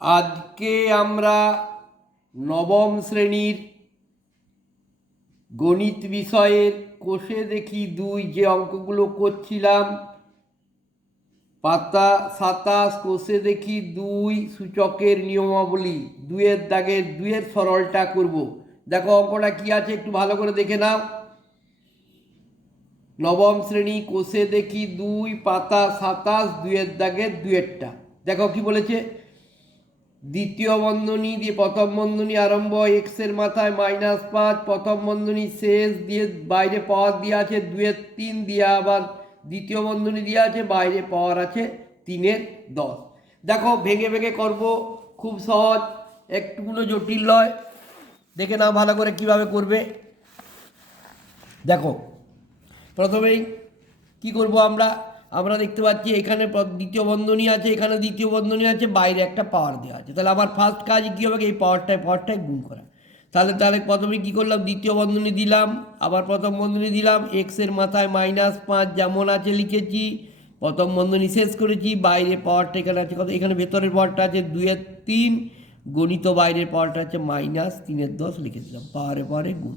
আজকে আমরা নবম শ্রেণীর গণিত বিষয়ের কোষে দেখি 2 যে অঙ্কগুলো করছিলাম, পাতা 27 কোষে দেখি 2 সূচকের নিয়মাবলী 2-এর দাগের 2-এর সরলটা করব। দেখো অঙ্কটা কি আছে একটু ভালো করে দেখে নাও। নবম শ্রেণী কোষে দেখি 2 পাতা 27 2-এর দাগের 2-এরটা দেখো কি বলেছে। দ্বিতীয় বন্ধনী দিয়ে প্রথম বন্ধনী আরম্ভ, এক্সের মাথায় -5, প্রথম বন্ধনী শেষ দিয়ে বাইরে পাওয়ার দিয়ে আছে 2-3 দিয়ে, আবার দ্বিতীয় বন্ধনী দিয়ে আছে বাইরে পাওয়ার আছে 3-10। দেখো ভেঙে ভেঙে করব, খুব সহজ, একটুকুনো জটিল নয়। দেখে নাও ভালো করে কিভাবে করবে। দেখো প্রথমেই কি করব আমরা দেখতে পাচ্ছি এখানে দ্বিতীয় বন্ধনী আছে, এখানে দ্বিতীয় বন্ধনী আছে, বাইরে একটা পাওয়ার দেওয়া আছে। তাহলে আমার ফার্স্ট কাজ কী হবে, এই পাওয়ারটায় গুণ করা। তাহলে প্রথমে কী করলাম, দ্বিতীয় বন্ধনী দিলাম, আবার প্রথম বন্ধনী দিলাম, এক্সের মাথায় -5 যেমন আছে লিখেছি, প্রথম বন্ধনী শেষ করেছি, বাইরে পাওয়ারটা এখানে আছে কত, এখানে ভেতরের পাওয়ারটা আছে 2-3, গণিত বাইরের পাওয়ারটা আছে -3-10 লিখে দিলাম, পাওয়ারে গুণ।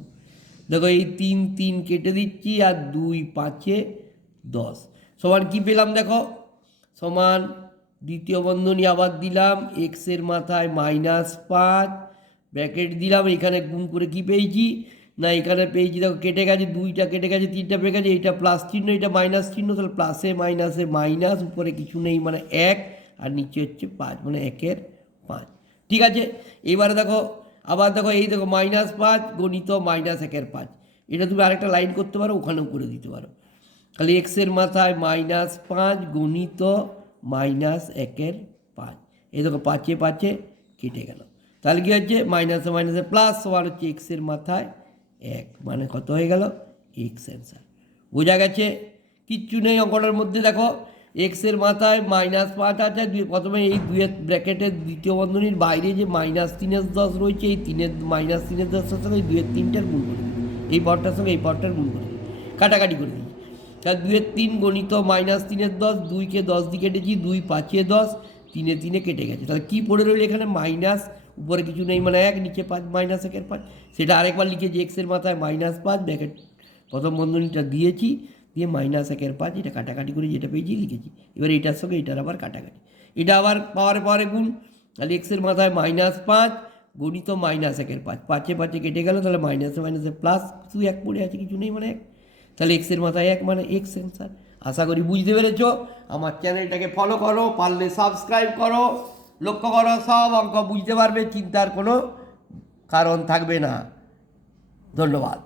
দেখো এই 3 কেটে দিচ্ছি, আর 2 5 10 সমান কী পেলাম দেখো, সমান দ্বিতীয় বন্ধনী আবার দিলাম, এক্সের মাথায় -5 ব্র্যাকেট দিলাম, এখানে গুণ করে কি পেয়েছি না, এখানে পেয়েছি দেখো কেটে গেছে, 2টা কেটে গেছে, 3টা পেয়ে গেছে, এইটা প্লাস চিহ্ন এটা মাইনাস চিহ্ন, তাহলে প্লাসে মাইনাসে মাইনাস, উপরে কিছু নেই মানে 1, আর নিচে হচ্ছে 5 মানে 1-এর 5। ঠিক আছে, এবারে দেখো আবার দেখো এই দেখো -5 গণিত -1-এর 5, এটা তুমি আরেকটা লাইন করতে পারো, ওখানেও করে দিতে পারো। তাহলে এক্সের মাথায় -5 গণিত -1-এর 5, এই দেখো 5 কেটে গেল। তাহলে কী হচ্ছে, মাইনাসে মাইনাসে প্লাস, সমান হচ্ছে এক্সের মাথায় 1, মানে কত হয়ে গেল এক্স অ্যান্সার। বোঝা গেছে, কিচ্ছু নেই অঙ্কটার মধ্যে। দেখো এক্সের মাথায় -5 আছে, প্রথমে এই 2-এর ব্র্যাকেটের দ্বিতীয় বন্ধনীর বাইরে যে -3-10 রয়েছে, এই -3-10 সঙ্গে এই 2-3টার গুণ করে দিই, এই পাওয়ারটার সঙ্গে এই পাওয়ারটার গুণ করে দিই, কাটাকাটি করে দিই। তাহলে 2-3 গণিত -3-10, 2কে 10 দিয়ে কেটেছি, 2 5-10, 3 কেটে গেছে। তাহলে কী পড়ে রইল এখানে, মাইনাস, উপরে কিছু নেই মানে 1, নিচে 5 -1-এর 5, সেটা আরেকবার লিখেছি, এক্সের মাথায় -5 ব্র্যাকেট প্রথম বন্ধনীটা দিয়েছি, দিয়ে -1-এর 5, এটা কাটাকাটি করে যেটা পেয়েছি লিখেছি। এবার এটার সঙ্গে এটার আবার কাটাকাটি, এটা আবার পাওয়ারে গুণ। তাহলে এক্সের মাথায় -5 গণিত -1-এর 5, 5 কেটে গেল, তাহলে মাইনাসে মাইনাসে প্লাস, শুধু 1 পড়ে আছে, কিছু নেই মানে 1, তাহলে এক্সের মাথায় 1 মানে এক্স অ্যান্সার। আশা করি বুঝতে পেরেছ। আমার চ্যানেলটাকে ফলো করো, পারলে সাবস্ক্রাইব করো, লক্ষ্য করো সব অঙ্ক বুঝতে পারবে, চিন্তার কোনো কারণ থাকবে না। ধন্যবাদ।